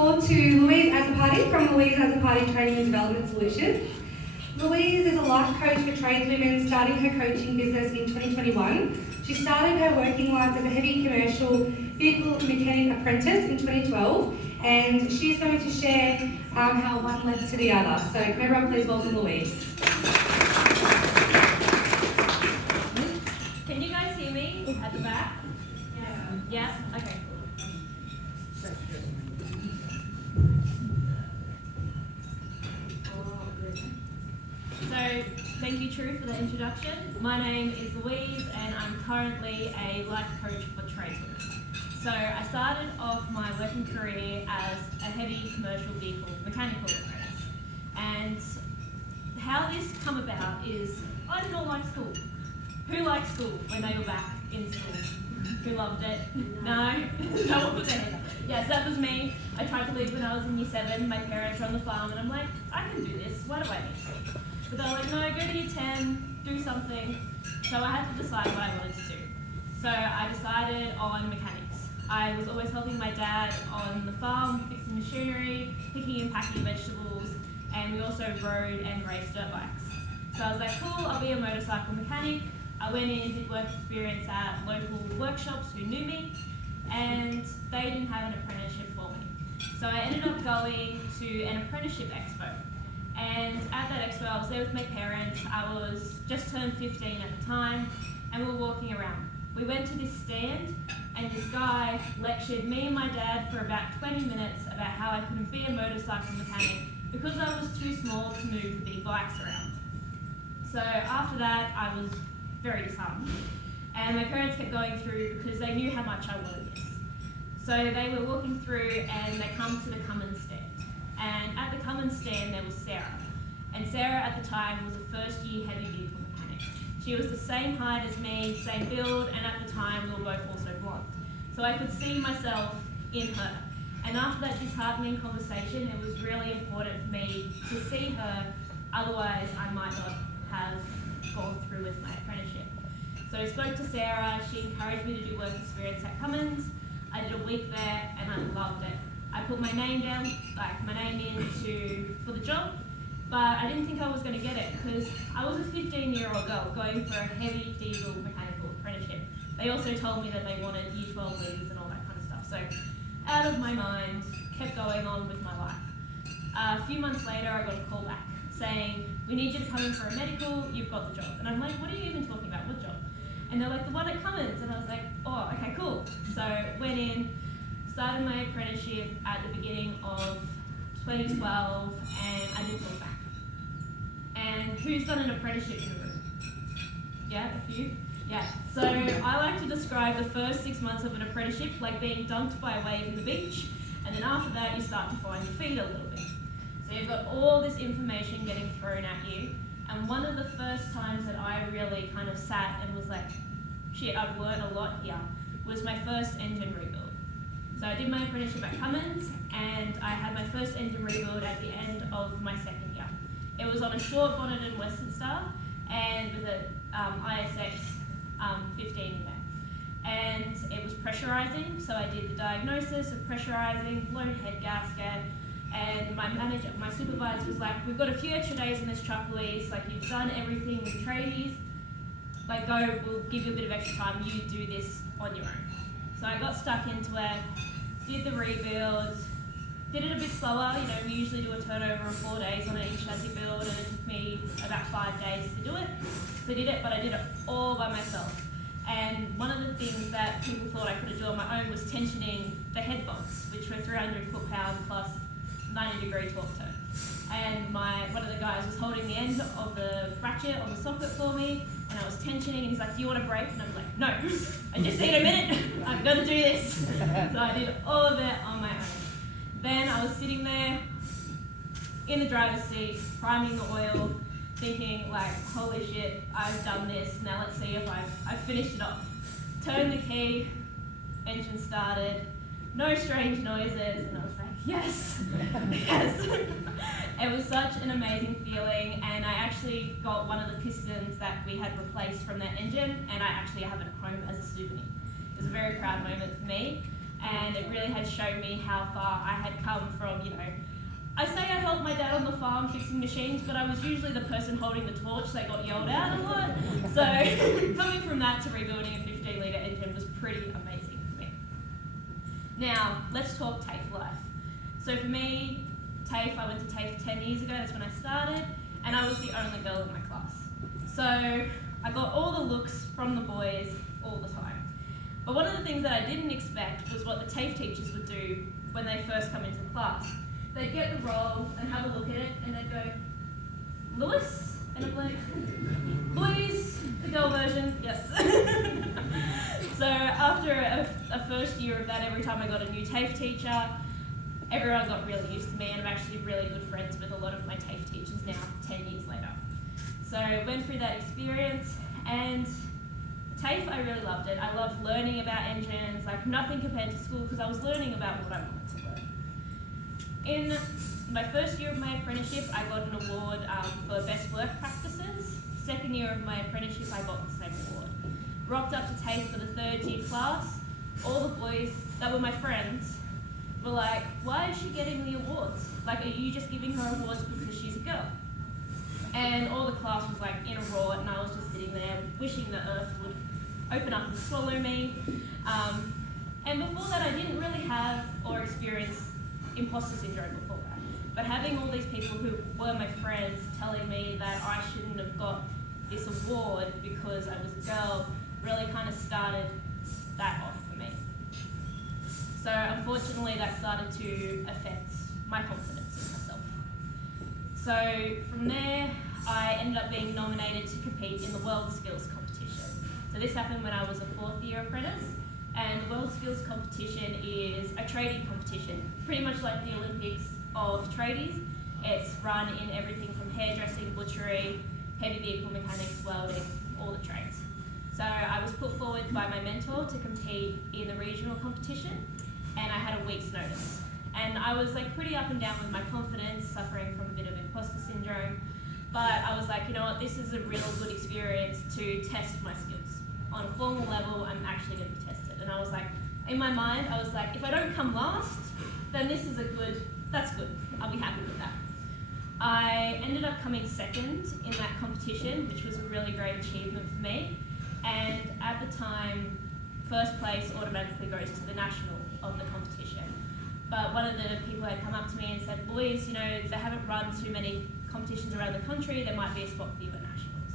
floor to Louise Azzopardi from Louise Azzopardi Training and Development Solutions. Louise is a life coach for tradeswomen, starting her coaching business in 2021. She started her working life as a heavy commercial vehicle mechanic apprentice in 2012, and she's going to share how one led to the other. So can everyone please welcome Louise. Can you guys hear me at the back? Yeah? Okay, cool. So, thank you, True, for the introduction. My name is Louise, and I'm currently a life coach for tradeswomen. So, I started off my working career as a heavy commercial vehicle mechanical apprentice. And how this come about is, I did not like school. Who liked school when they were back in school? Who loved it? No? No one put their hand up. Yes, that was me. I tried to leave when I was in year 7. My parents were on the farm, and I'm like, I can do this. Why do I need school? But they were like, no, go to year 10, do something. So I had to decide what I wanted to do. So I decided on mechanics. I was always helping my dad on the farm, fixing machinery, picking and packing vegetables, and we also rode and raced dirt bikes. So I was like, cool, I'll be a motorcycle mechanic. I went in and did work experience at local workshops who knew me, and they didn't have an apprenticeship for me. So I ended up going to an apprenticeship expo. And at that expo, I was there with my parents. I was just turned 15 at the time, and we were walking around. We went to this stand, and this guy lectured me and my dad for about 20 minutes about how I couldn't be a motorcycle mechanic because I was too small to move the big bikes around. So after that, I was very disheartened. And my parents kept going through because they knew how much I wanted this. So they were walking through, and they come to the Cummins stand. And at the Cummins stand, there was Sarah. And Sarah at the time was a first year heavy vehicle mechanic. She was the same height as me, same build, and at the time we were both also blonde. So I could see myself in her. And after that disheartening conversation, it was really important for me to see her, otherwise I might not have gone through with my apprenticeship. So I spoke to Sarah, she encouraged me to do work experience at Cummins. I did a week there and I loved it. I put my name down, for the job, but I didn't think I was going to get it because I was a 15-year-old girl going for a heavy diesel mechanical apprenticeship. They also told me that they wanted year 12 leaders and all that kind of stuff. So out of my mind, kept going on with my life. A few months later, I got a call back saying, we need you to come in for a medical, you've got the job. And I'm like, what are you even talking about, what job? And they're like, the one at Cummins. And I was like, oh, okay, cool. So went in, started my apprenticeship at the beginning of 2012, and I didn't look back. And who's done an apprenticeship in the room? Yeah, a few? Yeah. So I like to describe the first 6 months of an apprenticeship like being dumped by a wave in the beach, and then after that you start to find your feet a little bit. So you've got all this information getting thrown at you, and one of the first times that I really kind of sat and was like, shit, I've learned a lot here, was my first engine rebuild. So I did my apprenticeship at Cummins, and I had my first engine rebuild at the end of my second year. It was on a short bonneted Western Star, and with a ISX 15 in there. And it was pressurizing, so I did the diagnosis of pressurizing, blown head gasket, and my supervisor was like, we've got a few extra days in this truck, Louise, like you've done everything with tradies, like go, we'll give you a bit of extra time, you do this on your own. So I got stuck into it, did the rebuild, did it a bit slower, we usually do a turnover of 4 days on each chassis build, and it took me about 5 days to do it. So I did it, but I did it all by myself. And one of the things that people thought I could have done on my own was tensioning the head bolts, which were 300 foot-pound plus 90-degree torque turn. And one of the guys was holding the end of the ratchet on the socket for me, and I was tensioning, and he's like, do you want a break? And I was like, no, I just need a minute, I've got to do this. So I did all of it on my own. Then I was sitting there in the driver's seat, priming the oil, thinking like, holy shit, I've done this, now let's see if I've finished it off. Turned the key, engine started, no strange noises, and I was like, yes, yes. It was such an amazing feeling, and I actually got one of the pistons that we had replaced from that engine, and I actually have it at home as a souvenir. It was a very proud moment for me. and it really had shown me how far I had come from, I say I helped my dad on the farm fixing machines, but I was usually the person holding the torch, so I got yelled at a lot. So coming from that to rebuilding a 15-litre engine was pretty amazing for me. Now, let's talk TAFE life. So for me, TAFE, I went to TAFE 10 years ago, that's when I started, and I was the only girl in my class. So I got all the looks from the boys all the time. But one of the things that I didn't expect was what the TAFE teachers would do when they first come into class. They'd get the roll and have a look at it, and they'd go, Louise? And I'm like, Louise, the girl version, yes. So after a first year of that, every time I got a new TAFE teacher, everyone got really used to me, and I'm actually really good friends with a lot of my TAFE teachers now, 10 years later. So I went through that experience, and TAFE, I really loved it. I loved learning about engines, like nothing compared to school, because I was learning about what I wanted to learn. In my first year of my apprenticeship, I got an award for best work practices. Second year of my apprenticeship, I got the same award. Rocked up to TAFE for the third year class. All the boys that were my friends were like, why is she getting the awards? Like, are you just giving her awards because she's a girl? And all the class was like in a roar, and I was just sitting there wishing the earth would open up and swallow me. And before that, I didn't really have or experience imposter syndrome before that. But having all these people who were my friends telling me that I shouldn't have got this award because I was a girl really kind of started that off for me. So unfortunately, that started to affect my confidence in myself. So from there, I ended up being nominated to compete in the World Skills Competition. So this happened when I was a fourth year apprentice, and the World Skills Competition is a tradie competition, pretty much like the Olympics of tradies. It's run in everything from hairdressing, butchery, heavy vehicle mechanics, welding, all the trades. So I was put forward by my mentor to compete in the regional competition, and I had a week's notice. And I was like pretty up and down with my confidence, suffering from a bit of imposter syndrome. But I was like, you know what, this is a real good experience to test my skills. On a formal level, I'm actually going to be tested. And I was like, in my mind, I was like, if I don't come last, then this is that's good. I'll be happy with that. I ended up coming second in that competition, which was a really great achievement for me. And at the time, first place automatically goes to the national of the competition. But one of the people had come up to me and said, Louise, they haven't run too many competitions around the country, there might be a spot for you at nationals.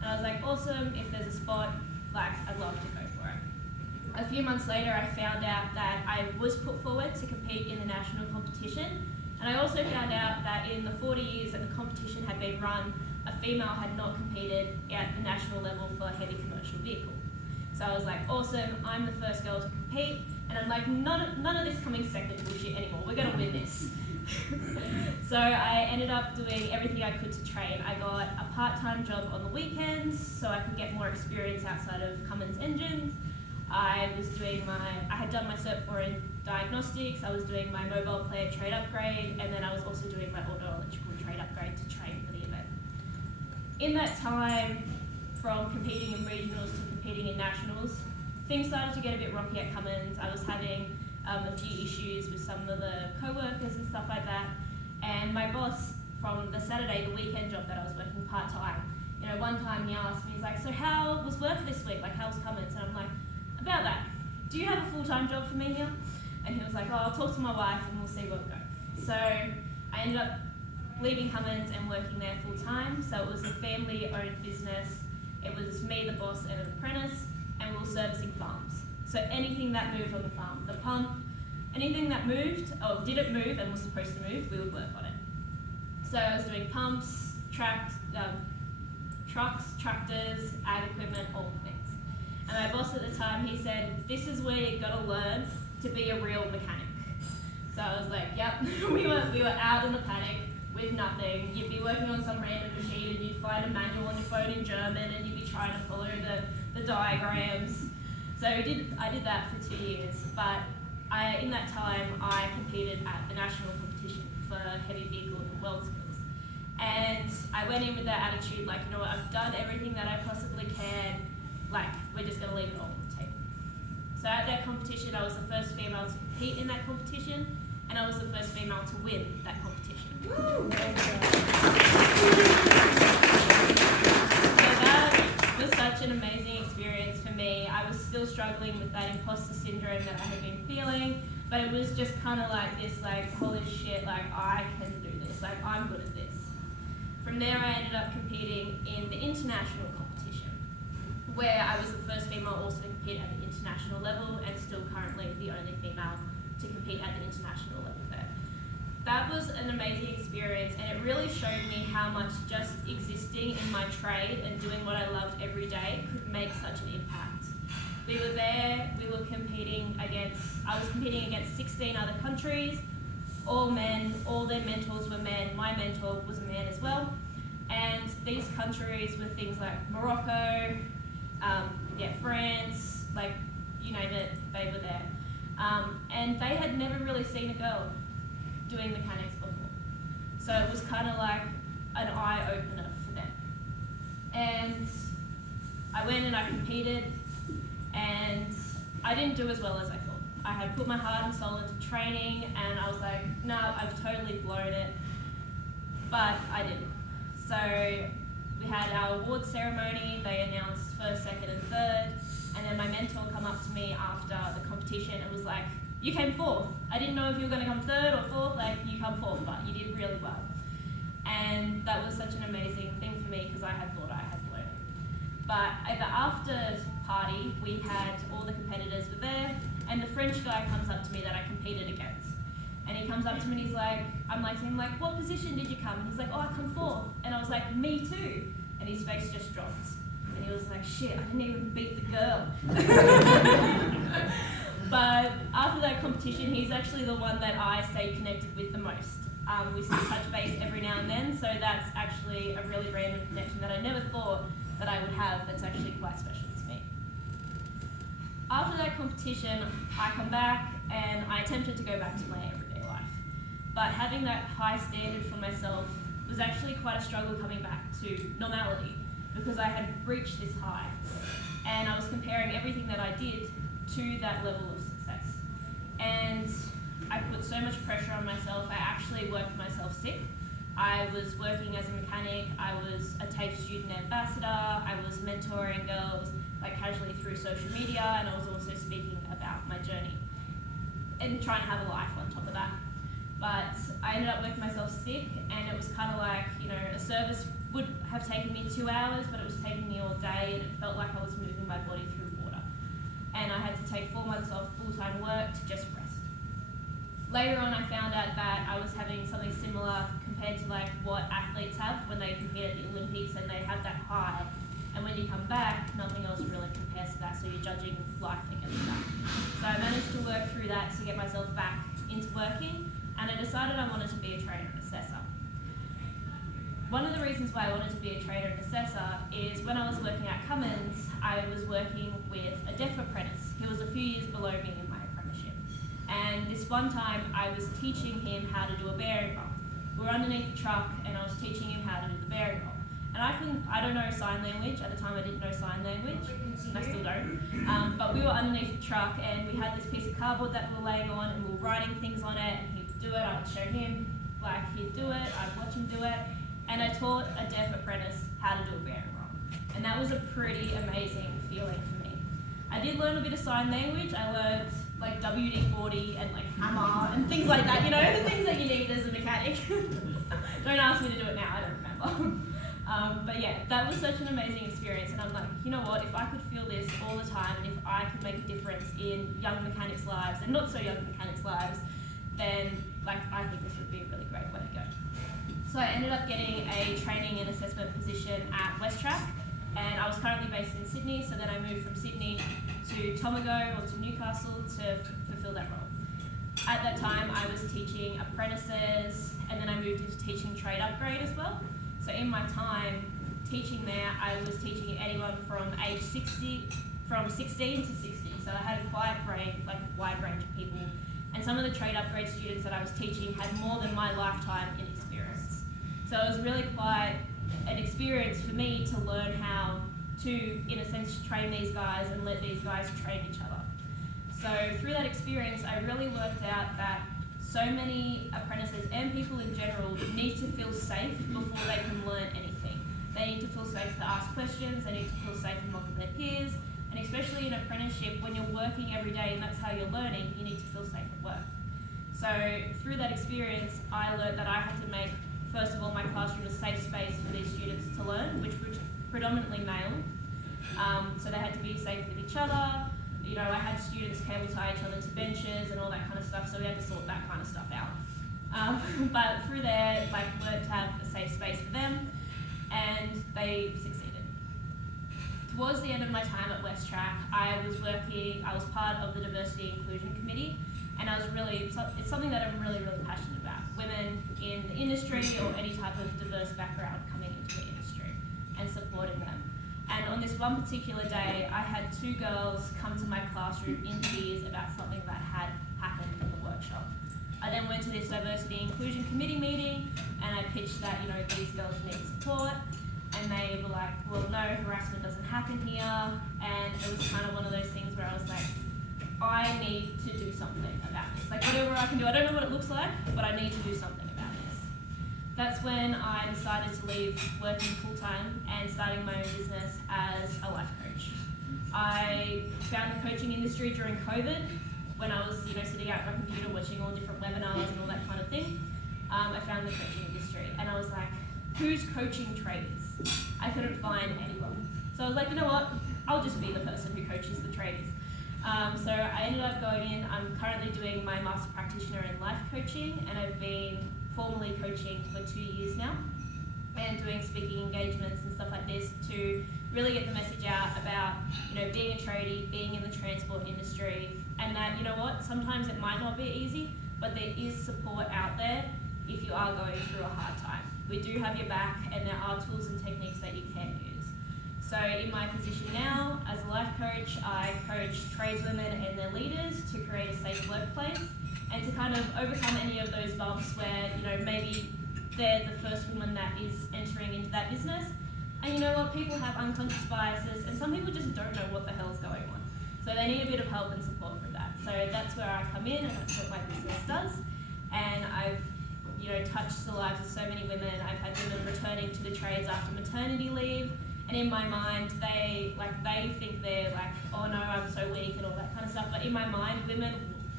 And I was like, awesome, if there's a spot, I'd love to go for it. A few months later, I found out that I was put forward to compete in the national competition, and I also found out that in the 40 years that the competition had been run, a female had not competed at the national level for a heavy commercial vehicle. So I was like, awesome, I'm the first girl to compete, and I'm like, none of this coming second bullshit anymore, we're gonna win this. So I ended up doing everything I could to train. I got a part-time job on the weekends so I could get more experience outside of Cummins engines. I had done my Cert 4 in diagnostics, I was doing my mobile player trade upgrade, and then I was also doing my auto electrical trade upgrade to train for the event. In that time, from competing in regionals to competing in nationals, things started to get a bit rocky at Cummins. I was having a few issues with some of the co-workers and stuff like that. And my boss from the weekend job that I was working part-time, one time he asked me, he's like, so how was work this week? Like, how was Cummins? And I'm like, about that. Do you have a full-time job for me here? And he was like, oh, I'll talk to my wife and we'll see where we go. So I ended up leaving Cummins and working there full-time. So it was a family-owned business. It was me, the boss, and an apprentice, and we were servicing farms. So anything that moved on the farm, the pump, anything that moved, or didn't move and was supposed to move, we would work on it. So I was doing pumps, trucks, tractors, ag equipment, all the things. And my boss at the time, he said, this is where you've got to learn to be a real mechanic. So I was like, yep, we were out in the paddock with nothing. You'd be working on some random machine and you'd find a manual on your phone in German and you'd be trying to follow the diagrams. So I did that for 2 years, but in that time I competed at the national competition for heavy vehicle and world skills. And I went in with that attitude, like, I've done everything that I possibly can, we're just gonna leave it all on the table. So at that competition, I was the first female to compete in that competition, and I was the first female to win that competition. So that was such an amazing experience for me. I was still struggling with that imposter syndrome that I had been feeling, but it was just kind of like this, like, holy shit, like, I can do this, like, I'm good at this. From there, I ended up competing in the international competition, where I was the first female also to compete at the international level, and still currently the only female to compete at the international level there. That was an amazing experience, and it really showed me how much just existing in my trade and doing what I loved every day could make such an impact. We were there, I was competing against 16 other countries, all men, all their mentors were men, my mentor was a man as well, and these countries were things like Morocco, France, like, you name it, they were there. And they had never really seen a girl doing mechanics before. So it was kind of like an eye-opener for them. And I went and I competed, and I didn't do as well as I thought. I had put my heart and soul into training, and I was like, no, I've totally blown it. But I didn't. So we had our award ceremony, they announced first, second and third, and then my mentor come up to me after the competition and was like, you came fourth. I didn't know if you were going to come third or fourth, like, you come fourth, but you did really well. And that was such an amazing thing for me because I had thought I had blown it. But at the after party, we had all the competitors were there, and the French guy comes up to me that I competed against. And he comes up to me and he's like, I'm like, what position did you come? And he's like, oh, I come fourth. And I was like, me too. And his face just dropped. And he was like, shit, I didn't even beat the girl. But after that competition, he's actually the one that I stay connected with the most. We still touch base every now and then, so that's actually a really random connection that I never thought that I would have that's actually quite special to me. After that competition, I come back and I attempted to go back to my everyday life. But having that high standard for myself was actually quite a struggle coming back to normality, because I had reached this high and I was comparing everything that I did to that level of success. And I put so much pressure on myself, I actually worked myself sick. I was working as a mechanic, I was a TAFE student ambassador, I was mentoring girls like casually through social media, and I was also speaking about my journey and trying to have a life on top of that. But I ended up working myself sick, and it was kind of like, you know, a service would have taken me 2 hours, but it was taking me all day, and it felt like I was moving my body through water. And I had to take 4 months off full-time work to just rest. Later on, I found out that I was having something similar compared to like what athletes have when they compete at the Olympics, and they have that high. And when you come back, nothing else really compares to that, so you're judging life against that. So I managed to work through that to get myself back into working, and I decided I wanted to be a trader and assessor. One of the reasons why I wanted to be a trader and assessor is when I was working at Cummins, I was working with a deaf apprentice. He was a few years below me in my apprenticeship. And this one time, I was teaching him how to do a bearing roll. We were underneath the truck, and I was teaching him how to do the bearing roll. And I don't know sign language. At the time, I didn't know sign language, and I still don't. But we were underneath the truck, and we had this piece of cardboard that we were laying on, and we were writing things on it, and he'd do it. I would show him, like, he'd do it. I'd watch him do it. And I taught a deaf apprentice how to do a bearing roll. And that was a pretty amazing feeling for me. I did learn a bit of sign language. I learned like WD-40 and like hammer and things like that, you know, the things that you need as a mechanic. Don't ask me to do it now, I don't remember. But yeah, that was such an amazing experience, and I'm like, you know what, if I could feel this all the time, and if I could make a difference in young mechanics' lives and not so young mechanics' lives, then like I think this would be a really great way to go. So I ended up getting a training and assessment position at WestTrack, and I was currently based in Sydney, so then I moved from Sydney to Tomago or to Newcastle to fulfill that role. At that time, I was teaching apprentices, and then I moved into teaching trade upgrade as well. So in my time teaching there, I was teaching anyone from age 16 to 60. So I had a wide range of people. And some of the trade upgrade students that I was teaching had more than my lifetime in experience. So it was really quite an experience for me to learn how to, in a sense, train these guys and let these guys train each other. So through that experience, I really worked out that so many apprentices and people in general need to feel safe before they can learn anything. They need to feel safe to ask questions, they need to feel safe among their peers, and especially in apprenticeship, when you're working every day and that's how you're learning, you need to feel safe at work. So through that experience, I learned that I had to make, first of all, my classroom a safe space for these students to learn, which was predominantly male. So they had to be safe with each other. You know, I had students cable tie each other to benches and all that kind of stuff, so we had to sort that kind of stuff out. But through there, learned to have a safe space for them, and they succeeded. Towards the end of my time at West Track, I was part of the Diversity Inclusion Committee, and it's something that I'm really, really passionate about. Women in the industry or any type of diverse background coming into the industry and supporting them. And on this one particular day, I had 2 girls come to my classroom in tears about something that had happened in the workshop. I then went to this Diversity Inclusion Committee meeting, and I pitched that, you know, these girls need support, and they were like, well, no, harassment doesn't happen here, and it was kind of one of those things where I was like, I need to do something about this. Like, whatever I can do, I don't know what it looks like, but I need to do something about this. That's when I decided to leave working full-time and starting my own business as a life coach. I found the coaching industry during COVID, when I was, you know, sitting at my computer watching all different webinars and all that kind of thing. I found the coaching industry, and I was like, who's coaching tradies? I couldn't find anyone. So I was like, you know what? I'll just be the person who coaches the tradies. So I ended up going in. I'm currently doing my master practitioner in life coaching, and I've been formally coaching for 2 years now, and doing speaking engagements and stuff like this to really get the message out about, you know, being a tradie, being in the transport industry, and that, you know what, sometimes it might not be easy, but there is support out there if you are going through a hard time. We do have your back, and there are tools and techniques that you can use. So in my position now as a life coach, I coach tradeswomen and their leaders to create a safe workplace, and to kind of overcome any of those bumps where, you know, maybe they're the first woman that is entering into that business. And you know what, people have unconscious biases, and some people just don't know what the hell's going on. So they need a bit of help and support for that. So that's where I come in, and that's what my business does. And I've, you know, touched the lives of so many women. I've had women returning to the trades after maternity leave, and in my mind, they think they're like, oh no, I'm so weak and all that kind of stuff. But in my mind, women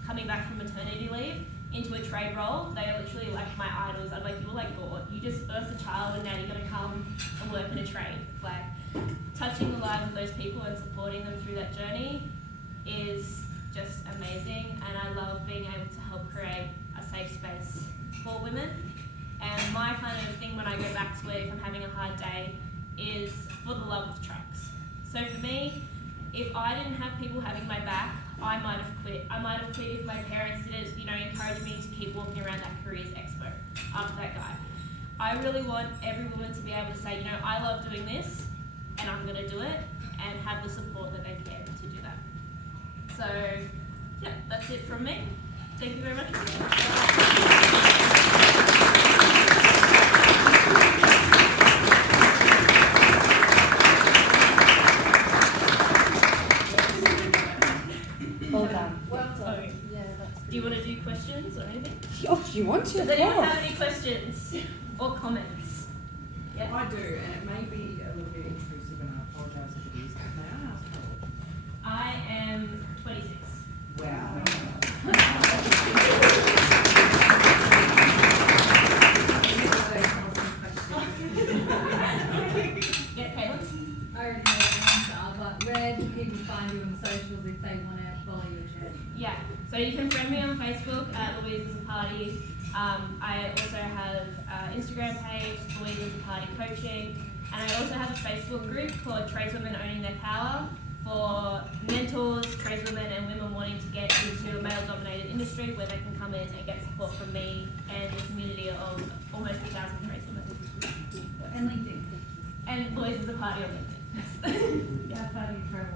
coming back from maternity leave into a trade role, they are literally like my idols. I'm like, you're like God, you just birthed a child and now you're gonna come and work in a trade. Like, touching the lives of those people and supporting them through that journey is just amazing, and I love being able to help create a safe space for women. And my kind of thing when I go back to work, if I'm having a hard day, is for the love of trucks. So for me, if I didn't have people having my back, I might have quit. I might have quit if my parents didn't, you know, encourage me to keep walking around that careers expo after that guy. I really want every woman to be able to say, you know, I love doing this, and I'm gonna do it, and have the support that they can get to do that. So, yeah, that's it from me. Thank you very much. Well done. Well done. Okay. Yeah, that's Do you want to do questions or anything? Oh, do you want to? Does anyone have any questions or comments? Yeah. I do, and it may be a little bit intrusive, and I apologise if it is. May I ask how old? I am 26. Wow. Yeah, Caitlin? I already know the answer, but where do people find you on socials if they want to follow your journey? Yeah, so you can friend me on Facebook at Louise is a Party. I also have an Instagram page, Louise is a Party Coaching, and I also have a Facebook group called Tradeswomen Owning Their Power for mentors, tradeswomen, and women wanting to get into a male-dominated industry where they can come in and get support from me and the community of almost 1,000 tradeswomen. And LinkedIn. And Louise is a Party on LinkedIn. How far do you travel?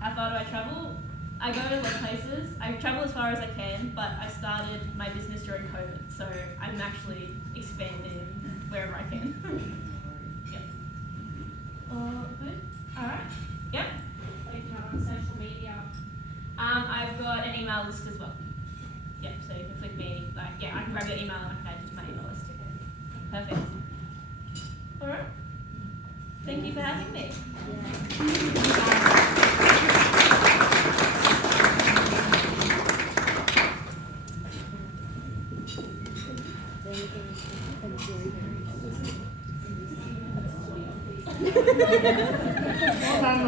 How far do I travel? I go to a lot of places. I travel as far as I can, but I started my business during COVID, so I'm actually expanding wherever I can. Yep. All good? Alright. Yep. If not on social media. I've got Perfect. All right. Thank you for having me. Well done.